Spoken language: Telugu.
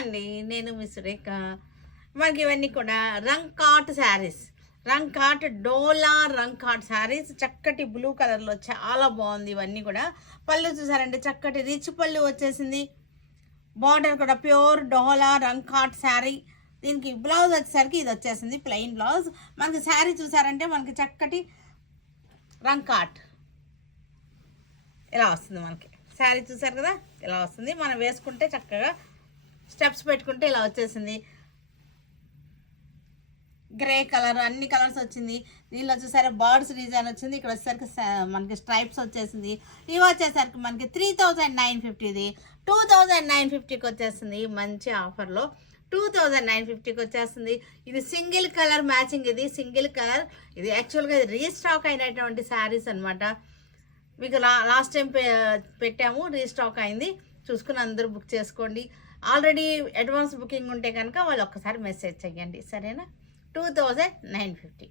అండి, నేను మీ సురేఖ. మనకి ఇవన్నీ కూడా రంగ్ కాట్ శారీస్, రంగ్ కాట్ డోలా రంగ్ కాట్ శారీస్ చక్కటి బ్లూ కలర్లో చాలా బాగుంది. ఇవన్నీ కూడా పళ్ళు చూసారంటే చక్కటి రిచ్ పళ్ళు వచ్చేసింది. బార్డర్ కూడా ప్యూర్ డోలా రంగ్ కాట్ శారీ. దీనికి బ్లౌజ్ వచ్చేసరికి ఇది వచ్చేసింది ప్లెయిన్ బ్లౌజ్. మనకి శారీ చూసారంటే మనకి చక్కటి రంగ్ కాట్ ఇలా వస్తుంది. మనకి శారీ చూసారు కదా, ఇలా వస్తుంది. మనం వేసుకుంటే చక్కగా స్టెప్స్ పెట్టుకుంటే ఇలా వచ్చేసింది. గ్రే కలర్ అన్ని కలర్స్ వచ్చింది. దీనిలో వచ్చేసరికి బర్డ్స్ డిజైన్ వచ్చింది. ఇక్కడ వచ్చేసరికి మనకి స్ట్రైప్స్ వచ్చేసింది. ఇవి వచ్చేసరికి మనకి 3950, 2950కి వచ్చేస్తుంది. మంచి ఆఫర్లో 2950కి వచ్చేస్తుంది. ఇది సింగిల్ కలర్ మ్యాచింగ్, ఇది సింగిల్ కలర్. ఇది యాక్చువల్గా ఇది రీస్టాక్ అయినటువంటి శారీస్ అనమాట. మీకు లాస్ట్ టైం పెట్టాము, రీస్టాక్ అయింది. చూసుకుని అందరూ బుక్ చేసుకోండి. ఆల్రెడీ అడ్వాన్స్ బుకింగ్ ఉంటే కనుక వాళ్ళు ఒక్కసారి మెసేజ్ చేయండి, సరేనా? 2950.